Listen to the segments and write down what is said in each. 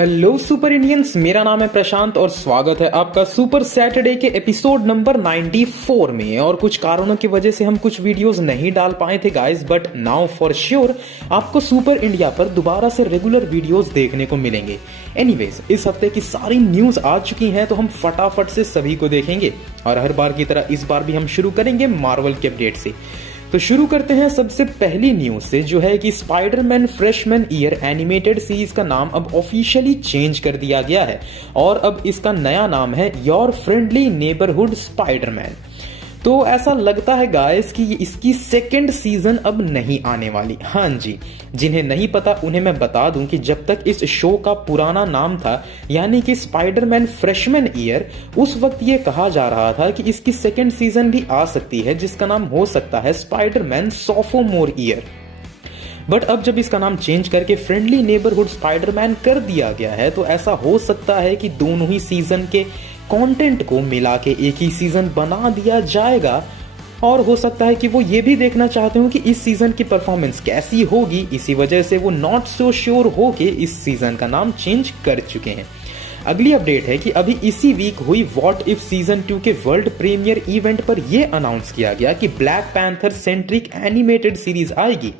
Hello super Indians, मेरा नाम है प्रशांत और स्वागत है आपका सुपर सैटरडे के एपिसोड नंबर 94 में। और कुछ कारणों की वजह से हम कुछ वीडियोस नहीं डाल पाए थे guys, but now for sure आपको सुपर इंडिया पर दोबारा से रेगुलर वीडियोस देखने को मिलेंगे। एनीवेज, इस हफ्ते की सारी न्यूज आ चुकी हैं तो हम फटाफट से सभी को देखेंगे और हर बार की तरह इस बार भी हम शुरू करेंगे मार्वल के अपडेट से। तो शुरू करते हैं सबसे पहली न्यूज से, जो है कि Spiderman freshman year animated series का नाम अब ऑफिशियली चेंज कर दिया गया है और अब इसका नया नाम है योर फ्रेंडली नेबरहुड स्पाइडरमैन। तो ऐसा लगता है गाइस कि इसकी सेकंड सीजन अब नहीं आने वाली। हाँ जी, जिन्हें नहीं पता उन्हें मैं बता दूं कि जब तक इस शो का पुराना नाम था यानी कि स्पाइडरमैन फ्रेशमैन ईयर, उस वक्त ये कहा जा रहा था कि इसकी सेकंड सीजन भी आ सकती है जिसका नाम हो सकता है स्पाइडरमैन सोफोमोर ईयर। बट अब जब इसका नाम चेंज करके फ्रेंडली नेबरहुड स्पाइडरमैन कर दिया गया है तो ऐसा हो सकता है कि दोनों ही सीजन के कंटेंट को मिला के एक ही सीजन बना दिया जाएगा। और हो सकता है कि वो ये भी देखना चाहते हो कि इस सीजन की परफॉर्मेंस कैसी होगी, इसी वजह से वो नॉट सो श्योर हो के इस सीजन का नाम चेंज कर चुके हैं। अगली अपडेट है कि अभी इसी वीक हुई व्हाट इफ सीजन 2 के वर्ल्ड प्रीमियर इवेंट पर यह अनाउंस किया गया कि black panther centric animated series आएगी।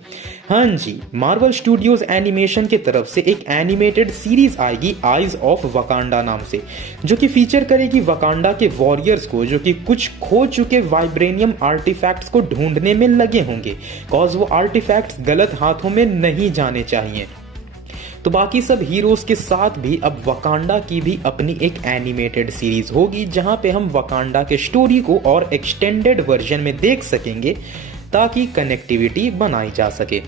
हाँ जी, मार्वल स्टूडियोज एनिमेशन की तरफ से एक एनिमेटेड सीरीज आएगी आइज ऑफ वकांडा नाम से, जो कि फीचर करेगी वकांडा के वॉरियर्स को जो कि कुछ खो चुके वाइब्रेनियम आर्टिफैक्ट्स को ढूंढने में लगे होंगे, कॉज वो आर्टिफैक्ट्स गलत हाथों में नहीं जाने चाहिए। तो बाकी सब हीरोज के साथ भी अब वकांडा की भी अपनी एक एनिमेटेड सीरीज होगी जहां पे हम वकांडा के स्टोरी को और एक्सटेंडेड वर्जन में देख सकेंगे ताकि कनेक्टिविटी बनाई जा सके।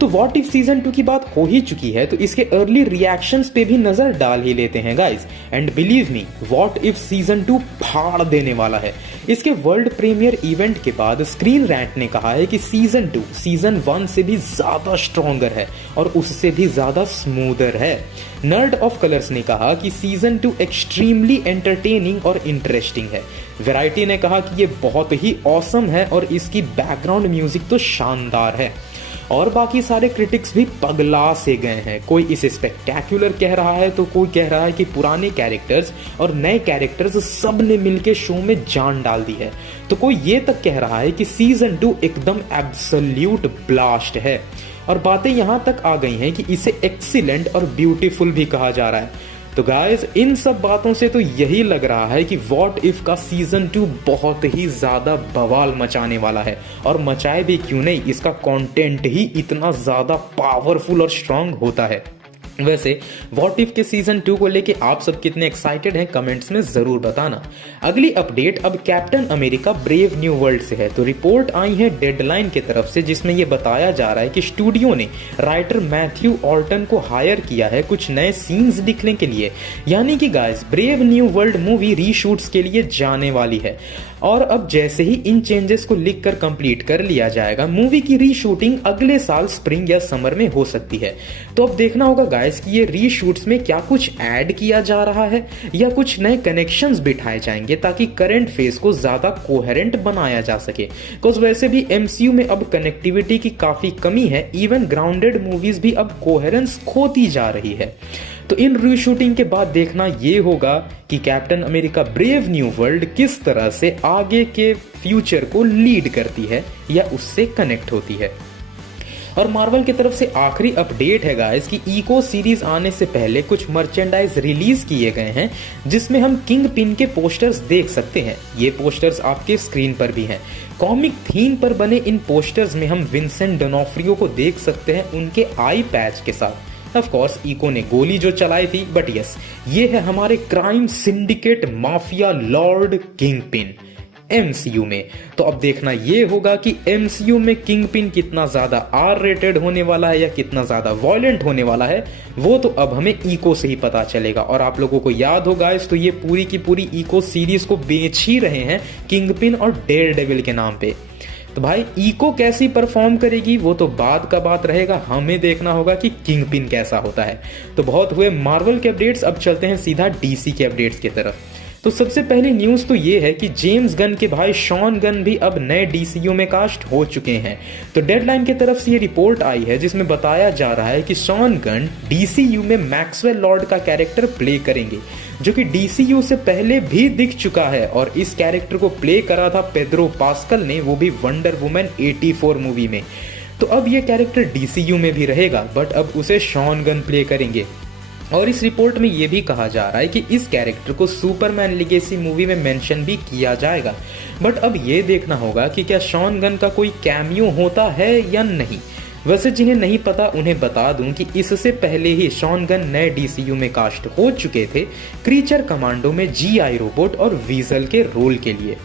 तो व्हाट इफ सीजन 2 की बात हो ही चुकी है तो इसके अर्ली रिएक्शंस पे भी नजर डाल ही लेते हैं guys. And believe me, what if season 2 फाड़ देने वाला है। इसके वर्ल्ड प्रीमियर इवेंट के बाद स्क्रीन रैंट ने कहा है कि सीजन 2 सीजन 1 से भी ज्यादा स्ट्रॉन्गर है और उससे भी ज्यादा स्मूदर है। नर्ड ऑफ कलर्स ने कहा कि सीजन 2 एक्सट्रीमली एंटरटेनिंग और इंटरेस्टिंग है। वैरायटी ने कहा कि ये बहुत ही ऑसम है और इसकी बैकग्राउंड म्यूजिक तो शानदार है। और बाकी सारे क्रिटिक्स भी पगला से गए हैं। कोई इसे स्पेक्टेक्युलर कह रहा है तो कोई कह रहा है कि पुराने कैरेक्टर्स और नए कैरेक्टर्स सब ने मिलकर शो में जान डाल दी है। तो कोई ये तक कह रहा है कि सीजन 2 एकदम एब्सोल्यूट ब्लास्ट है। और बातें यहां तक आ गई हैं कि इसे एक्सीलेंट और ब्यूटीफुल भी कहा जा रहा है। तो गाइस, इन सब बातों से तो यही लग रहा है कि व्हाट इफ का सीजन 2 बहुत ही ज्यादा बवाल मचाने वाला है। और मचाए भी क्यों नहीं, इसका कंटेंट ही इतना ज्यादा पावरफुल और स्ट्रांग होता है। वैसे व्हाट इफ के सीजन 2 को लेके आप सब कितने एक्साइटेड हैं कमेंट्स में जरूर बताना। अगली अपडेट अब captain America brave new world से है। तो रिपोर्ट आई है डेडलाइन की तरफ से जिसमें यह बताया जा रहा है कि स्टूडियो ने राइटर मैथ्यू ऑल्टन को हायर किया है कुछ नए सीन्स लिखने के लिए। यानी कि guys, brave new world movie reshoots के लिए जाने वाली है और अब जैसे ही इन चेंजेस को लिखकर कंप्लीट कर लिया जाएगा, मूवी की रीशूटिंग अगले साल स्प्रिंग या समर में हो सकती है। तो अब देखना होगा गाइस कि ये रीशूट्स में क्या कुछ ऐड किया जा रहा है या कुछ नए कनेक्शंस बिठाए जाएंगे ताकि करंट फेज को ज्यादा कोहेरेंट बनाया जा सके। बिकॉज वैसे भी एमसीयू में अब कनेक्टिविटी की काफी कमी है, इवन ग्राउंडेड मूवीज भी अब कोहेरेंस खोती जा रही है। तो इन रीशूटिंग के बाद देखना ये होगा कि captain America brave new world किस तरह से आगे के फ्यूचर को लीड करती है या उससे कनेक्ट होती है। और मार्वल की तरफ से आखिरी अपडेट है गाइस कि इको सीरीज आने से पहले कुछ मर्चेंडाइज रिलीज किए गए हैं जिसमें हम किंग पिन के पोस्टर्स देख सकते हैं। ये पोस्टर्स आपके स्क्रीन पर भी हैं। कॉमिक थीम पर बने इन पोस्टर्स में हम विंसेंट डोनोफ्रियो को देख सकते हैं उनके आई पैच के साथ। ऑफ कोर्स इको ने गोली जो चलाई थी, बट यस, ये है हमारे crime syndicate mafia Lord king pin MCU में। तो अब देखना ये होगा कि एमसीयू में किंग पिन कितना ज्यादा आर रेटेड होने वाला है या कितना ज्यादा वॉयलेंट होने वाला है, वो तो अब हमें इको से ही पता चलेगा। और आप लोगों को याद होगा इस तो ये पूरी की पूरी इको सीरीज को बेच ही रहे हैं किंग पिन और डेयर डेविल के नाम पे। तो भाई, इको कैसी परफॉर्म करेगी वो तो बाद का बात रहेगा, हमें देखना होगा कि किंग पिन कैसा होता है। तो बहुत हुए मार्वल के अपडेट्स, अब चलते हैं सीधा डीसी के अपडेट्स की तरफ। तो सबसे पहली न्यूज तो ये है कि जेम्स गन के भाई शॉन गन भी अब नए डीसीयू में कास्ट हो चुके हैं। तो डेडलाइन की तरफ से ये रिपोर्ट आई है जिसमें बताया जा रहा है कि शॉन गन डीसीयू में मैक्सवेल लॉर्ड का कैरेक्टर प्ले करेंगे, जो कि डीसीयू से पहले भी दिख चुका है और इस कैरेक्टर को प्ले करा था पेड्रो पास्कल ने, वो भी वंडर वुमन 84 मूवी में। तो अब ये कैरेक्टर डीसीयू में भी रहेगा बट अब उसे शॉन गन प्ले करेंगे। और इस रिपोर्ट में ये भी कहा जा रहा है कि इस कैरेक्टर को सुपरमैन लीगेसी मूवी में मेंशन भी किया जाएगा। बट अब ये देखना होगा कि क्या शॉन गन का कोई कैमियो होता है या नहीं। वैसे जिन्हें नहीं पता उन्हें बता दूं कि इससे पहले ही शॉन गन नए डीसीयू में कास्ट हो चुके थे क्रीचर कमांडो में जीआई रोबोट और वीजल के रोल के लिए।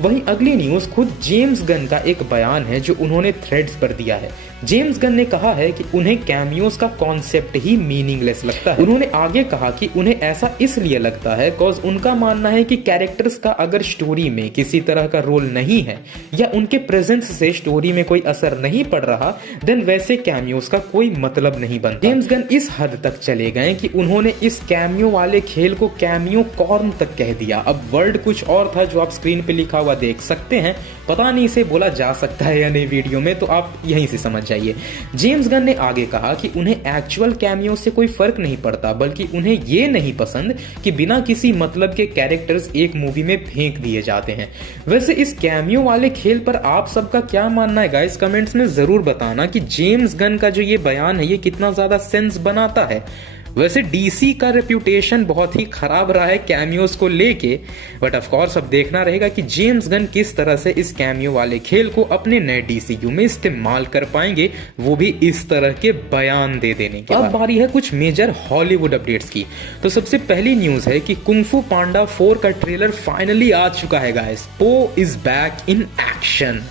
वहीं अगली न्यूज खुद जेम्स गन का एक बयान है जो उन्होंने थ्रेड्स पर दिया है। जेम्स गन ने कहा है कि उन्हें कैमियोस का कॉन्सेप्ट ही मीनिंगलेस लगता है। उन्होंने आगे कहा कि उन्हें ऐसा इसलिए लगता है बिकॉज उनका मानना है कि कैरेक्टर्स का अगर स्टोरी में किसी तरह का रोल नहीं है या उनके प्रेजेंस से स्टोरी में कोई असर नहीं पड़ रहा देन वैसे कैमियोस का कोई मतलब नहीं बनता। जेम्स गन इस हद तक चले गए कि उन्होंने इस कैमियो वाले खेल को कैमियो कॉर्न तक कह दिया। अब वर्ड कुछ और था जो आप स्क्रीन पे लिखा हुआ देख सकते हैं, पता नहीं इसे बोला जा सकता है या नहीं वीडियो में, तो आप यहीं से समझ जाइए। जेम्स गन ने आगे कहा कि उन्हें एक्चुअल कैमियो से कोई फर्क नहीं पड़ता, बल्कि उन्हें ये नहीं पसंद कि बिना किसी मतलब के कैरेक्टर्स एक मूवी में फेंक दिए जाते हैं। वैसे इस कैमियो वाले खेल पर आप सबका क्या मानना है गाइस, कमेंट्स में जरूर बताना कि जेम्स गन का जो ये बयान है ये कितना ज्यादा सेंस बनाता है। वैसे डीसी का रेप्यूटेशन बहुत ही खराब रहा है कैमियोस को लेके, बट ऑफ कोर्स अब देखना रहेगा कि जेम्स गन किस तरह से इस कैमियो वाले खेल को अपने नए डीसीयू में इस्तेमाल कर पाएंगे, वो भी इस तरह के बयान दे देने के। अब बारी है कुछ मेजर हॉलीवुड अपडेट्स की। तो सबसे पहली न्यूज है कि कुंग फू पांडा 4 का ट्रेलर फाइनली आ चुका है गाइस। पो इज बैक इन एक्शन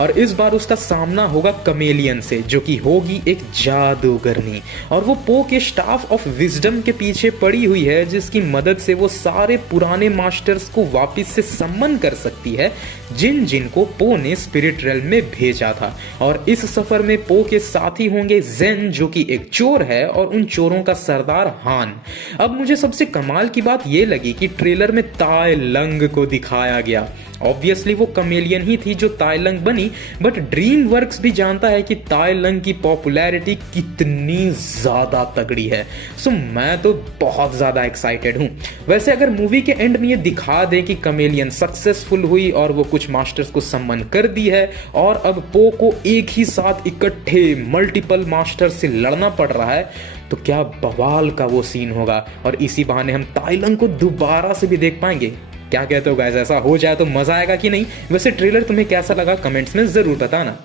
और इस बार उसका सामना होगा कमेलियन से, जो कि होगी एक जादूगरनी और वो पो के स्टाफ ऑफ विजडम के पीछे पड़ी हुई है, जिसकी मदद से वो सारे पुराने मास्टर्स को वापस से सम्मन कर सकती है जिन जिनको पो ने स्पिरिट रेल्म में भेजा था। और इस सफर में पो के साथी होंगे जेन, जो कि एक चोर है, और उन चोरों का सरदार हान। अब मुझे सबसे कमाल की बात ये लगी कि ट्रेलर में ताय लंग को दिखाया गया। ऑब्वियसली वो कमेलियन ही थी जो ताय लंग बनी, बट ड्रीम वर्क्स भी जानता है कि ताय लंग की पॉपुलैरिटी कितनी ज्यादा तगड़ी है। सो मैं तो बहुत ज्यादा एक्साइटेड हूं। वैसे अगर मूवी के एंड में ये दिखा दे कि कमेलियन सक्सेसफुल हुई और वो कुछ मास्टर्स को सम्मन कर दी है और अब पो को एक ही साथ इकट्ठे मल्टीपल मास्टर से लड़ना पड़ रहा है, तो क्या बवाल का वो सीन होगा और इसी बहाने हम ताय लंग को दोबारा से भी देख पाएंगे। क्या कहते हो गाइस, ऐसा हो जाए तो मजा आएगा कि नहीं? वैसे ट्रेलर तुम्हें कैसा लगा कमेंट्स में जरूर बताना।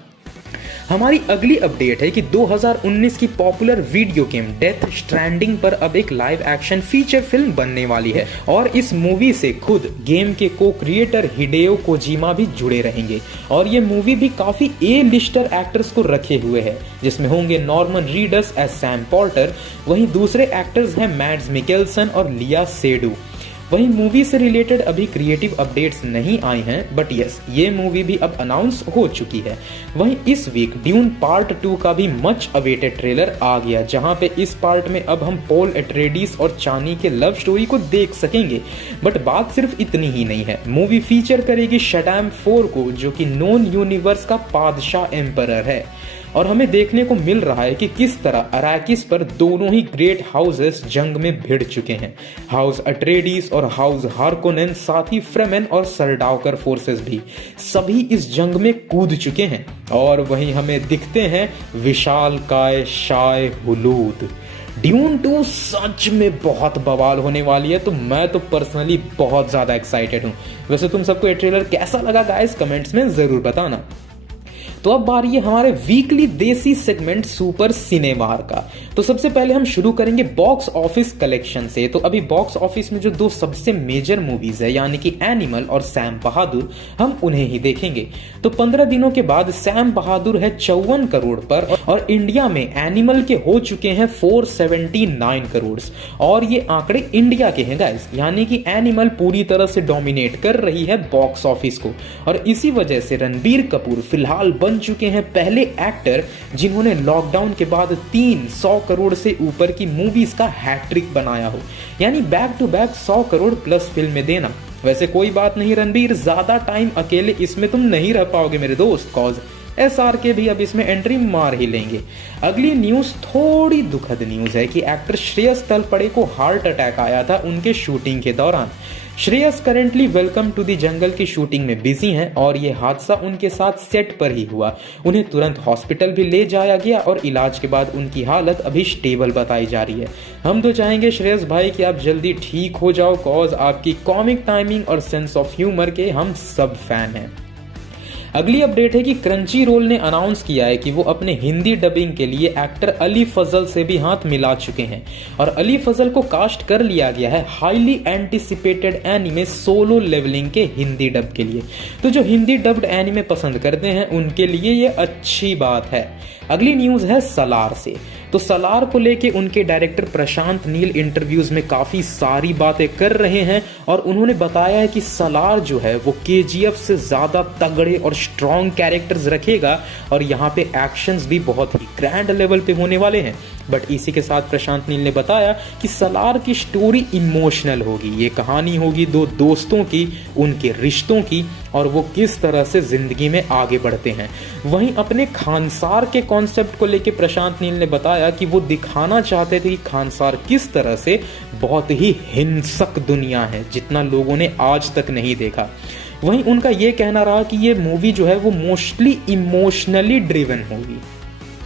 हमारी अगली अपडेट है कि 2019 की popular video game death stranding पर अब एक लाइव एक्शन फीचर फिल्म बनने वाली है और इस मूवी से खुद गेम के को क्रिएटर हिडेयो कोजिमा भी जुड़े रहेंगे। और ये मूवी भी काफी ए लिस्टर एक्टर्स को रखे हुए है, जिसमें होंगे नॉर्मन रीडस एज सैम पोर्टर, वहीं दूसरे एक्टर्स हैं मैड्स मिकेल्सन और लिया सेडू। वहीं मूवी से रिलेटेड अभी क्रिएटिव अपडेट्स नहीं आई हैं, बट यस ये मूवी भी अब अनाउंस हो चुकी है। वहीं इस वीक ड्यून पार्ट 2 का भी मच अवेटेड ट्रेलर आ गया, जहां पे इस पार्ट में अब हम पॉल एट्रेडिस और चानी के लव स्टोरी को देख सकेंगे। बट बात सिर्फ इतनी ही नहीं है, मूवी फीचर करेगी शटैम 4 को, जो कि नोन यूनिवर्स का बादशाह एम्परर है। और हमें देखने को मिल रहा है कि किस तरह अराकिस पर दोनों ही ग्रेट हाउसेस जंग में भिड़ चुके हैं। हाउस अट्रेडिस और हाउस हार्कोनेन, साथ ही फ्रेमेन और सरडाउकर फोर्सेस भी सभी इस जंग में कूद चुके हैं। और वहीं हमें दिखते हैं विशालकाय शाय हुलूद। ड्यून 2 सच में बहुत बवाल होने वाली है, तो मैं तो पर्सनली बहुत ज्यादा एक्साइटेड हूं। वैसे तुम सबको ये ट्रेलर कैसा लगा गाइस, कमेंट्स में जरूर बताना। तो अब बारी है हमारे वीकली देसी सेगमेंट सुपर सिनेमार का। तो सबसे पहले हम शुरू करेंगे बॉक्स ऑफिस कलेक्शन से। तो अभी बॉक्स ऑफिस में जो दो सबसे मेजर मूवीज है, यानी कि एनिमल और सैम बहादुर, हम उन्हें ही देखेंगे। तो 15 दिनों के बाद सैम बहादुर है 54 करोड़ पर और इंडिया में एनिमल के हो चुके हैं 479 करोड़। और ये आंकड़े इंडिया के हैं गाइस, यानी कि एनिमल पूरी तरह से डोमिनेट कर रही है बॉक्स ऑफिस को। और इसी वजह से रणबीर कपूर फिलहाल बन बन चुके हैं पहले एक्टर जिन्होंने लॉकडाउन के बाद 300 करोड़ से ऊपर की मूवीज का हैट्रिक बनाया हो, यानी back to back 100 crore plus फिल्में देना। वैसे कोई बात नहीं रणबीर, ज्यादा टाइम अकेले इसमें तुम नहीं रह पाओगे मेरे दोस्त, कॉज SRK भी अब इसमें एंट्री मार ही लेंगे। अगली न्यूज थोड़ी दुखद न्यूज है कि एक्टर श्रेयस तलपड़े को हार्ट अटैक आया था उनके शूटिंग के दौरान। Shreyas currently welcome to the jungle की शूटिंग में बिजी हैं और ये हादसा उनके साथ सेट पर ही हुआ। उन्हें तुरंत हॉस्पिटल भी ले जाया गया और इलाज के बाद उनकी हालत अभी स्टेबल बताई जा रही है। हम तो चाहेंगे श्रेयस भाई कि आप जल्दी ठीक हो जाओ, कॉज आपकी कॉमिक टाइमिंग और सेंस ऑफ ह्यूमर के हम सब फैन हैं। अगली अपडेट है कि क्रंची रोल ने अनाउंस किया है कि वो अपने हिंदी डबिंग के लिए एक्टर अली फजल से भी हाथ मिला चुके हैं और अली फजल को कास्ट कर लिया गया है highly anticipated anime solo leveling के हिंदी डब के लिए। तो जो हिंदी डब्ड एनिमे पसंद करते हैं उनके लिए ये अच्छी बात है। अगली न्यूज है सलार से। तो सलार को लेके उनके डायरेक्टर प्रशांत नील इंटरव्यूज में काफी सारी बातें कर रहे हैं और उन्होंने बताया है कि सलार जो है वो KGF से ज्यादा तगड़े और स्ट्रॉन्ग कैरेक्टर्स रखेगा और यहाँ पे एक्शंस भी बहुत ही ग्रैंड लेवल पे होने वाले हैं। बट इसी के साथ प्रशांत नील ने बताया कि सलार की स्टोरी इमोशनल होगी। ये कहानी होगी दो दोस्तों की, उनके रिश्तों की और वो किस तरह से जिंदगी में आगे बढ़ते हैं। वहीं अपने खानसार के कॉन्सेप्ट को लेके प्रशांत नील ने बताया कि वो दिखाना चाहते थे कि खानसार किस तरह से बहुत ही हिंसक दुनिया है जितना लोगों ने आज तक नहीं देखा। वहीं उनका ये कहना रहा कि ये मूवी जो है वो मोस्टली इमोशनली ड्रिवन होगी,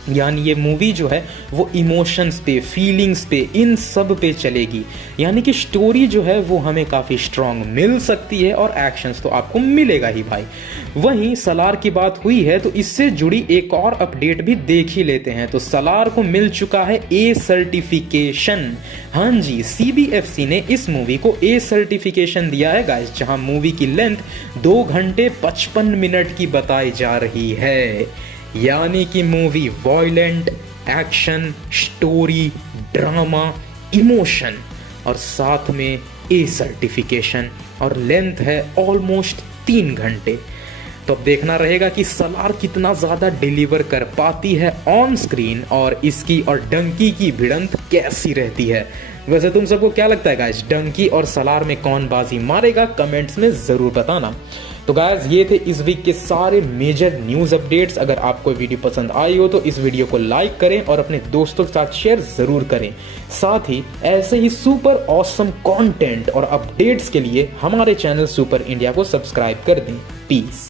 यानी ये मूवी जो है वो इमोशंस पे, फीलिंग्स पे, इन सब पे चलेगी। यानी कि स्टोरी जो है वो हमें काफ़ी स्ट्रॉन्ग मिल सकती है और एक्शंस तो आपको मिलेगा ही भाई। वहीं सलार की बात हुई है तो इससे जुड़ी एक और अपडेट भी देख ही लेते हैं। तो सलार को मिल चुका है A सर्टिफिकेशन। हाँ जी, CBFC ने इस मूवी को A सर्टिफिकेशन दिया है गाइस, जहां मूवी की लेंथ 2 घंटे 55 मिनट की बताई जा रही है। यानी कि movie violent, action, story, drama, emotion और साथ में A सर्टिफिकेशन और लेंथ है ऑलमोस्ट 3 घंटे। तो अब देखना रहेगा कि सलार कितना ज्यादा डिलीवर कर पाती है ऑन स्क्रीन और इसकी और डंकी की भिड़ंत कैसी रहती है। वैसे तुम सबको क्या लगता है गाइस, डंकी और सलार में कौन बाजी मारेगा? कमेंट्स में जरूर बताना। तो गाइस ये थे इस वीक के सारे मेजर न्यूज अपडेट्स। अगर आपको वीडियो पसंद आई हो तो इस वीडियो को लाइक करें और अपने दोस्तों के साथ शेयर जरूर करें। साथ ही ऐसे ही सुपर ऑसम कंटेंट और अपडेट्स के लिए हमारे चैनल सुपर इंडिया को सब्सक्राइब कर दें। पीस।